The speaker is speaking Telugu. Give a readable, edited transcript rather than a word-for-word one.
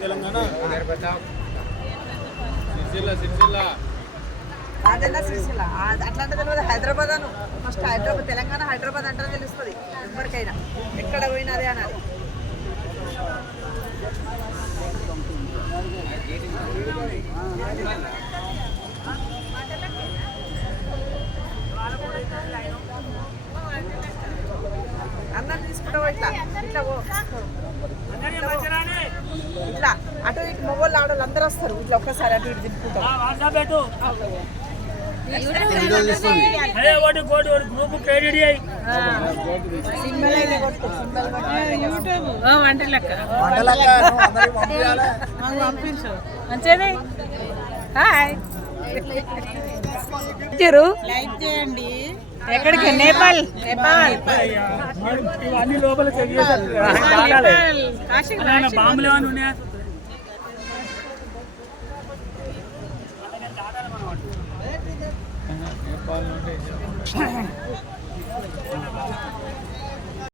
తెలంగాణ అదన్నా సిరిసిల్ల అట్లా అంటే తెలియదు. హైదరాబాద్ అను ఫస్ట్ హైదరాబాద్ తెలంగాణ హైదరాబాద్ అంటే తెలుస్తుంది ఎవరికైనా, ఎక్కడ పోయినా అదే అనాలి. అన్నం తీసుకుంటావు ఇట్లా ఇట్లా ఇట్లా అటు ఇటు మొగోళ్ళు ఆడవాళ్ళు అందరూ వస్తారు. ఇట్లా ఒక్కసారి అటు ఇటు తిప్పుకుంటాం. మంచిది. హాయ్, లైక్ చేయండి. ఎక్కడికి? నేపాల్. నేపాల్ ఇవన్నీ లోపల బాంబులు ఏమైనా ఉన్నాయా? నేపాల్ నుండి